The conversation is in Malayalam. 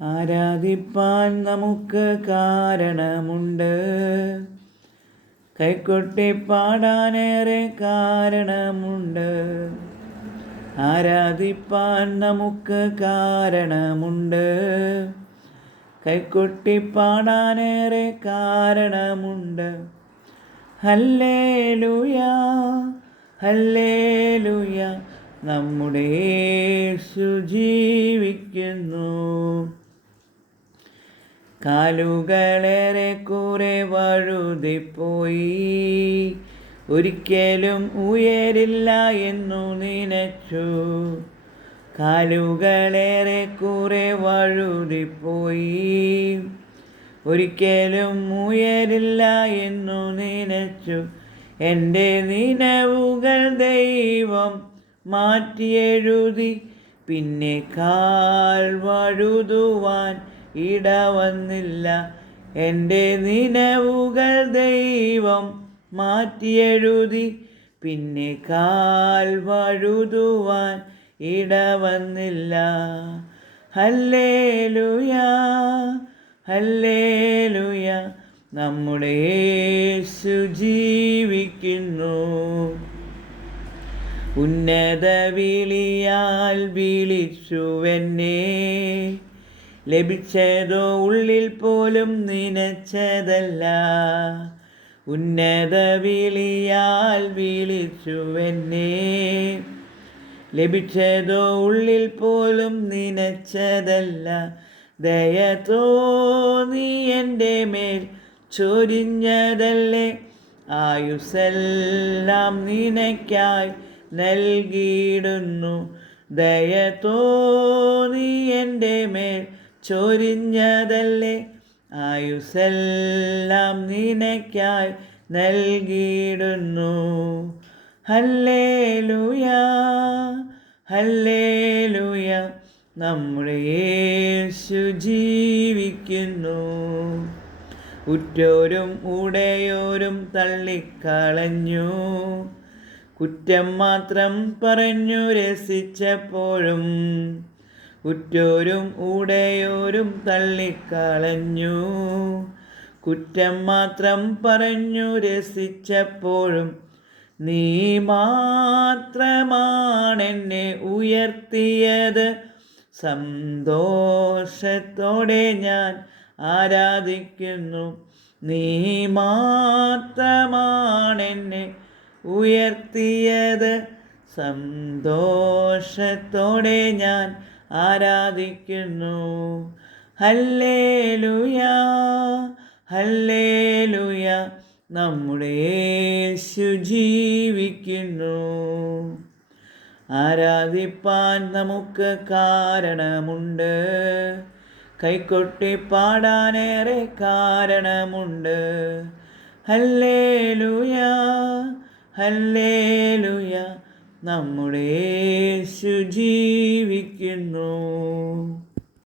ആരാധിപ്പാൻ നമുക്ക് കാരണമുണ്ട്, കൈകൊട്ടി പാടാനേറെ കാരണമുണ്ട്. ആരാധിപ്പാൻ നമുക്ക് കാരണമുണ്ട്, കൈകൊട്ടി പാടാനേറെ കാരണമുണ്ട്. ഹല്ലേലൂയ ഹല്ലേലൂയ, നമ്മുടെ യേശു ജീവിക്കുന്നു. കാലുകളേറെ കുറെ വഴുതിപ്പോയി, ഒരിക്കലും ഉയരില്ല എന്നു നനച്ചു. കാലുകളേറെ കുറെ വഴുതിപ്പോയി, ഒരിക്കലും ഉയരില്ല എന്നു നനച്ചു. എൻ്റെ നിലവുകൾ ദൈവം മാറ്റിയെഴുതി, പിന്നെ കാൽ വഴുതുവാൻ ഇടവന്നില്ല. എൻ്റെ നിലവുകൾ ദൈവം മാറ്റിയെഴുതി, പിന്നെ കാൽ വഴുതുവാൻ ഇടവന്നില്ല. ഹല്ലേലൂയ ഹല്ലേലൂയ, നമ്മുടെ യേശു ജീവിക്കുന്നു. ഉന്നത വിളിയാൽ വിളിച്ചുവെന്നെ, ലഭിച്ചതോ ഉള്ളിൽ പോലും നനച്ചതല്ല. ഉന്നത വിളിയാൽ വിളിച്ചുവെന്നെ, ലഭിച്ചതോ ഉള്ളിൽ പോലും നനച്ചതല്ല. ദയ തോന്നി എൻ്റെ മേൽ ചൊരിഞ്ഞതല്ലേ, ആയുസ്സെല്ലാം നിനക്കായി നൽകിയിടുന്നു. ദയ തോന്നി എൻ്റെ മേൽ ചൊരിഞ്ഞതല്ലേ, ആയുസ്സെല്ലാം നിനക്കായി നൽകിയിടുന്നു. ഹല്ലേലൂയ ഹല്ലേലൂയ, നമ്മുടെ യേശു ജീവിക്കുന്നു. ഉറ്റോരും ഉടയോരും തള്ളിക്കളഞ്ഞു, കുറ്റം മാത്രം പറഞ്ഞു രസിച്ചപ്പോഴും. ഉറ്റോരും ഉടയോരും തള്ളിക്കളഞ്ഞു, കുറ്റം മാത്രം പറഞ്ഞു രസിച്ചപ്പോഴും. നീ മാത്രമാണെന്നെ ഉയർത്തിയത്, സന്തോഷത്തോടെ ഞാൻ ആരാധിക്കുന്നു. നീ മാത്രമാണെന്നെ ഉയർത്തിയത്, സന്തോഷത്തോടെ ഞാൻ ആരാധിക്കുന്നു. ഹല്ലേലൂയ ഹല്ലേലൂയ, നമ്മുടെ യേശു ജീവിക്കുന്നു. ആരാധിപ്പാൻ നമുക്ക് കാരണമുണ്ട്, കൈകൊട്ടി പാടാനേറെ കാരണമുണ്ട്. ഹല്ലേലൂയ ഹല്ലേലൂയ, നമ്മുടെ യേശു ജീവിക്കുന്നു.